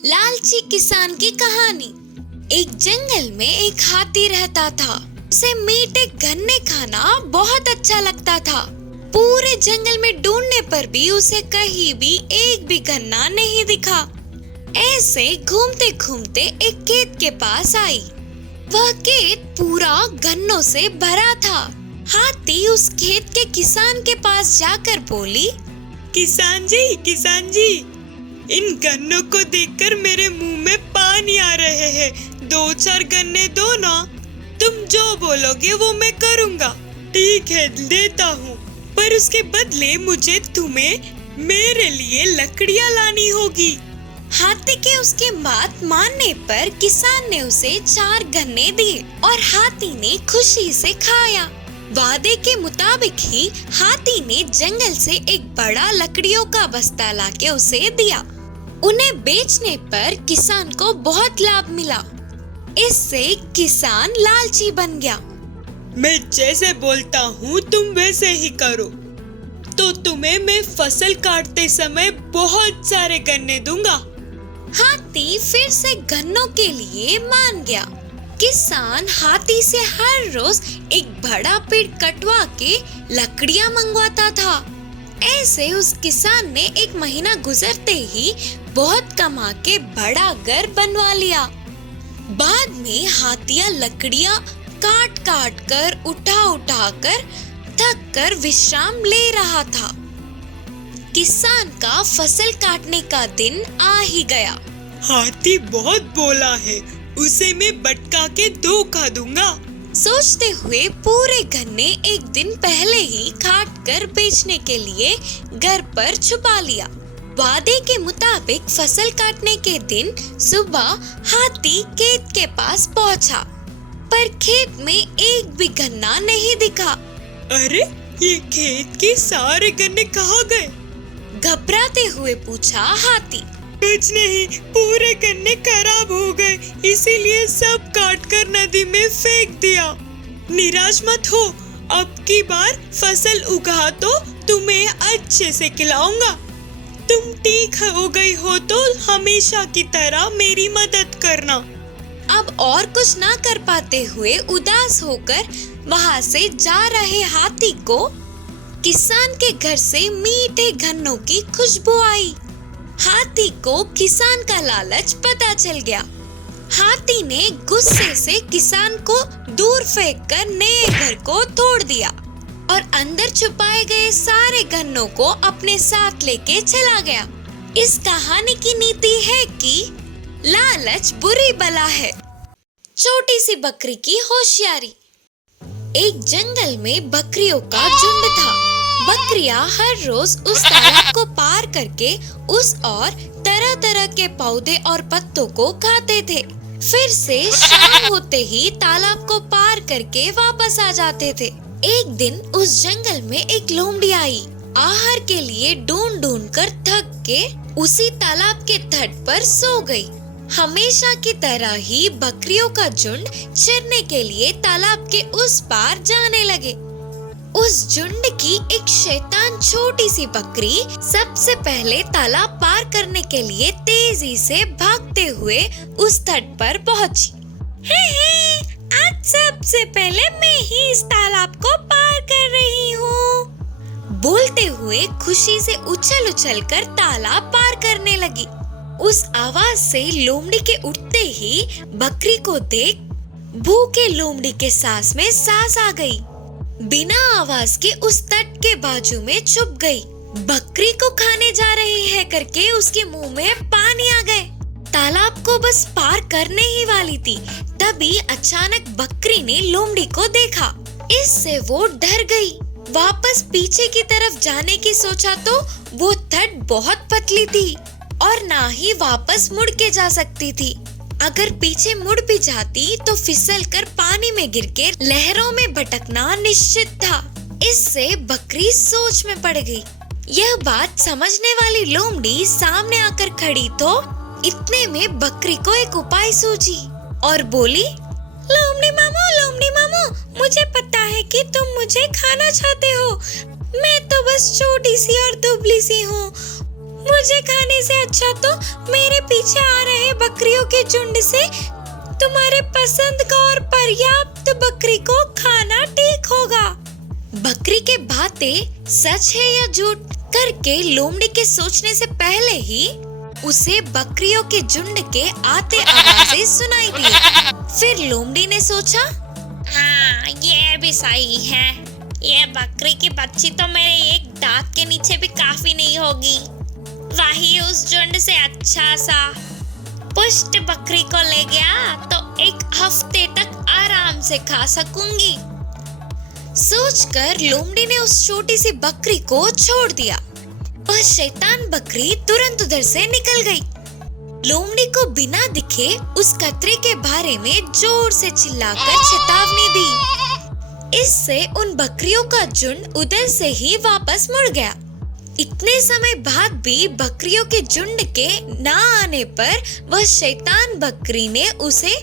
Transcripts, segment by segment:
लालची किसान की कहानी। एक जंगल में एक हाथी रहता था। उसे मीठे गन्ने खाना बहुत अच्छा लगता था। पूरे जंगल में ढूंढने पर भी उसे कहीं भी एक भी गन्ना नहीं दिखा। ऐसे घूमते घूमते एक खेत के पास आई। वह खेत पूरा गन्नों से भरा था। हाथी उस खेत के किसान के पास जाकर बोली, किसान जी, इन गन्नों को देखकर मेरे मुंह में पानी आ रहे हैं। 2-4 गन्ने दो ना। तुम जो बोलोगे वो मैं करूँगा। ठीक है, देता हूँ, पर उसके बदले मुझे तुम्हें मेरे लिए लकड़ियाँ लानी होगी। हाथी के उसके बात मानने पर किसान ने उसे 4 गन्ने दिए और हाथी ने खुशी से खाया। वादे के मुताबिक ही हाथी ने जंगल से एक बड़ा लकड़ियों का बस्ता लाके उसे दिया। उन्हें बेचने पर किसान को बहुत लाभ मिला। इससे किसान लालची बन गया। मैं जैसे बोलता हूँ तुम वैसे ही करो, तो तुम्हें मैं फसल काटते समय बहुत सारे गन्ने दूंगा। हाथी फिर से गन्नों के लिए मान गया। किसान हाथी से हर रोज एक बड़ा पेड़ कटवा के लकड़ियां मंगवाता था। ऐसे उस किसान ने 1 महीना गुजरते ही बहुत कमा के बड़ा घर बनवा लिया। बाद में हाथिया लकड़ियां काट काट कर उठा कर थक कर विश्राम ले रहा था। किसान का फसल काटने का दिन आ ही गया। हाथी बहुत बोला है, उसे मैं बटका के धोखा दूंगा। सोचते हुए पूरे गन्ने एक दिन पहले ही काट कर बेचने के लिए घर पर छुपा लिया। वादे के मुताबिक फसल काटने के दिन सुबह हाथी खेत के पास पहुंचा, पर खेत में एक भी गन्ना नहीं दिखा। अरे, ये खेत के सारे गन्ने कहाँ गए? घबराते हुए पूछा हाथी। कुछ नहीं, पूरे गन्ने खराब हो गए, इसीलिए सब काट कर नदी में फेंक दिया। निराश मत हो, अब की बार फसल उगा तो तुम्हें अच्छे से खिलाऊंगा। तुम ठीक हो गई हो तो हमेशा की तरह मेरी मदद करना। अब और कुछ ना कर पाते हुए उदास होकर वहाँ से जा रहे हाथी को किसान के घर से मीठे गन्नों की खुशबू आई। हाथी को किसान का लालच पता चल गया। हाथी ने गुस्से से किसान को दूर फेंककर नए घर को तोड़ दिया और अंदर छुपाए गए सारे गन्नों को अपने साथ लेके चला गया। इस कहानी की नीति है कि लालच बुरी बला है। छोटी सी बकरी की होशियारी। एक जंगल में बकरियों का झुंड था। बकरियां हर रोज उस तालाब को पार करके उस और तरह तरह के पौधे और पत्तों को खाते थे। फिर से शाम होते ही तालाब को पार करके वापस आ जाते थे। एक दिन उस जंगल में एक लोमड़ी आई। आहार के लिए ढूंढ ढूंढ कर थक के उसी तालाब के तट पर सो गई। हमेशा की तरह ही बकरियों का झुंड चरने के लिए तालाब के उस पार जाने लगे। उस झुंड की एक शैतान छोटी सी बकरी सबसे पहले तालाब पार करने के लिए तेजी से भागते हुए उस तट पर पहुंची। आज सबसे पहले मैं ही इस तालाब को पार कर रही हूँ, बोलते हुए खुशी से उछल उछल कर तालाब पार करने लगी। उस आवाज से लोमड़ी के उठते ही बकरी को देख भूखे लोमड़ी के सांस में सांस आ गई। बिना आवाज के उस तट के बाजू में छुप गई। बकरी को खाने जा रही है करके उसके मुंह में पानी आ गए। तालाब को बस पार करने ही वाली थी, तभी अचानक बकरी ने लोमड़ी को देखा। इससे वो डर गई। वापस पीछे की तरफ जाने की सोचा तो वो तट बहुत पतली थी और ना ही वापस मुड़ के जा सकती थी। अगर पीछे मुड़ भी जाती तो फिसल कर पानी में गिर के लहरों में भटकना निश्चित था। इससे बकरी सोच में पड़ गई। यह बात समझने वाली लोमड़ी सामने आकर खड़ी तो इतने में बकरी को एक उपाय सूझी और बोली, लोमड़ी मामू, मुझे पता है कि तुम मुझे खाना चाहते हो। मैं तो बस छोटी सी और दुबली सी हूँ। मुझे खाने से अच्छा तो मेरे पीछे आ रहे बकरियों के झुंड से तुम्हारे पसंद का और पर्याप्त बकरी को खाना ठीक होगा। बकरी के बातें सच है या झूठ करके लोमड़ी के सोचने से पहले ही उसे बकरियों के झुंड के आते आवाजें सुनाई दी। फिर लोमड़ी ने सोचा, हाँ, ये भी सही है। ये बकरी की बच्ची तो मेरे एक दांत के नीचे भी काफी नहीं होगी। वही उस झुंड से अच्छा सा पुष्ट बकरी को ले गया तो एक हफ्ते तक आराम से खा सकूंगी। सोचकर लोमड़ी ने उस छोटी सी बकरी को छोड़ दिया। वह शैतान बकरी तुरंत उधर से निकल गई। लोमड़ी को बिना दिखे उस खतरे के बारे में जोर से चिल्लाकर चेतावनी दी। इससे उन बकरियों का झुंड उधर से ही वापस मुड़ गया। इतने समय बाद भी बकरियों के झुंड के ना आने पर वह शैतान बकरी ने उसे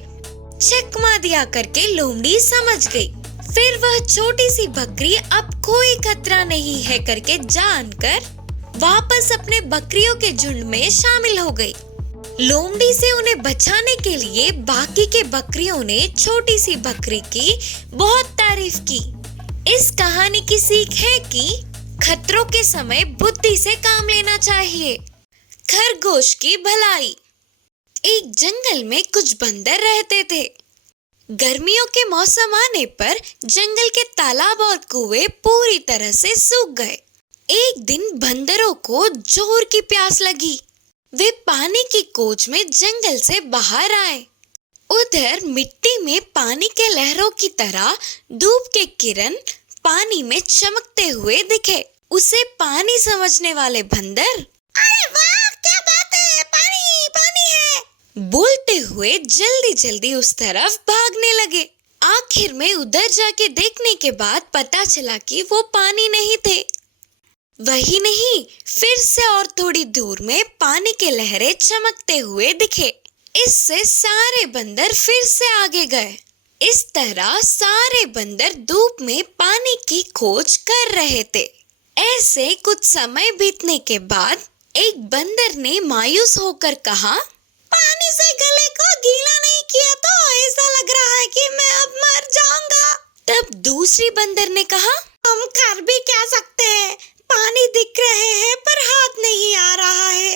चकमा दिया करके लोमड़ी समझ गई। फिर वह छोटी सी बकरी अब कोई खतरा नहीं है करके जानकर वापस अपने बकरियों के झुंड में शामिल हो गई। लोमड़ी से उन्हें बचाने के लिए बाकी के बकरियों ने छोटी सी बकरी की बहुत तारीफ की। इस कहानी की सीख है कि खतरों के समय बुद्धि से काम लेना चाहिए। खरगोश की भलाई। एक जंगल में कुछ बंदर रहते थे। गर्मियों के मौसम आने पर जंगल के तालाब और कुएं पूरी तरह से सूख गए। एक दिन बंदरों को जोर की प्यास लगी। वे पानी की खोज में जंगल से बाहर आए। उधर मिट्टी में पानी के लहरों की तरह धूप के किरण पानी में चमकते हुए दिखे। उसे पानी समझने वाले बंदर, अरे वाह, क्या बात है, पानी पानी है, बोलते हुए जल्दी जल्दी उस तरफ भागने लगे। आखिर में उधर जाके देखने के बाद पता चला कि वो पानी नहीं थे। वही नहीं, फिर से और थोड़ी दूर में पानी के लहरें चमकते हुए दिखे। इससे सारे बंदर फिर से आगे गए। इस तरह सारे बंदर धूप में पानी की खोज कर रहे थे। ऐसे कुछ समय बीतने के बाद एक बंदर ने मायूस होकर कहा, पानी से गले को गीला नहीं किया तो ऐसा लग रहा है कि मैं अब मर जाऊंगा। तब दूसरी बंदर ने कहा, हम कर भी क्या सकते हैं, पानी दिख रहे हैं पर हाथ नहीं आ रहा है।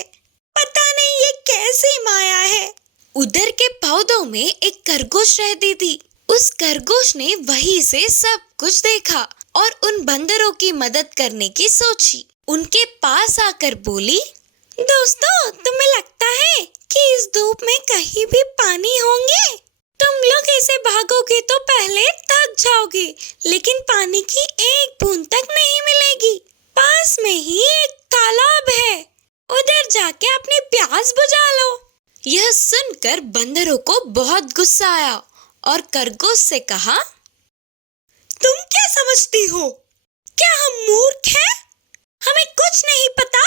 पता नहीं ये कैसी माया है। उधर के पौधों में एक खरगोश रहती थी। उस खरगोश ने वहीं से सब कुछ देखा और उन बंदरों की मदद करने की सोची। उनके पास आकर बोली, दोस्तों, तुम्हें लगता है कि इस धूप में कहीं भी पानी होंगे? तुम लोग ऐसे भागोगे तो पहले थक जाओगे, लेकिन पानी की एक बूंद तक नहीं मिलेगी। पास में ही एक तालाब है, उधर जाके अपनी प्यास बुझा लो। यह सुनकर बंदरों को बहुत गुस्सा आया और खरगोश से कहा, तुम क्या समझती हो? क्या हम मूर्ख हैं? हमें कुछ नहीं पता?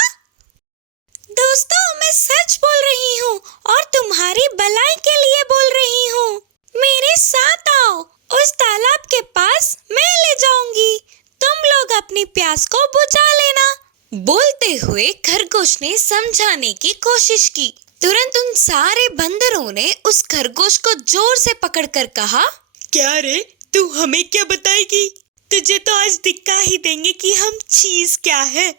दोस्तों, मैं सच बोल रही हूँ और तुम्हारी भलाई के लिए बोल रही हूँ। मेरे साथ आओ, उस तालाब के पास मैं ले जाऊंगी। तुम लोग अपनी प्यास को बुझा लेना। बोलते हुए खरगोश ने समझाने की कोशिश की। तुरंत उन सारे बंदरों ने उस खरगोश को जोर से पकड़कर कहा, क्या रे, तू हमें क्या बताएगी? तुझे तो आज दिखा ही देंगे कि हम चीज क्या है।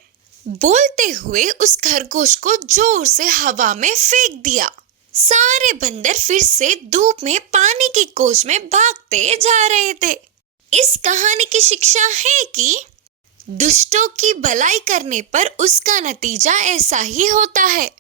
बोलते हुए उस खरगोश को जोर से हवा में फेंक दिया। सारे बंदर फिर से धूप में पानी की खोज में भागते जा रहे थे। इस कहानी की शिक्षा है कि दुष्टों की भलाई करने पर उसका नतीजा ऐसा ही होता है।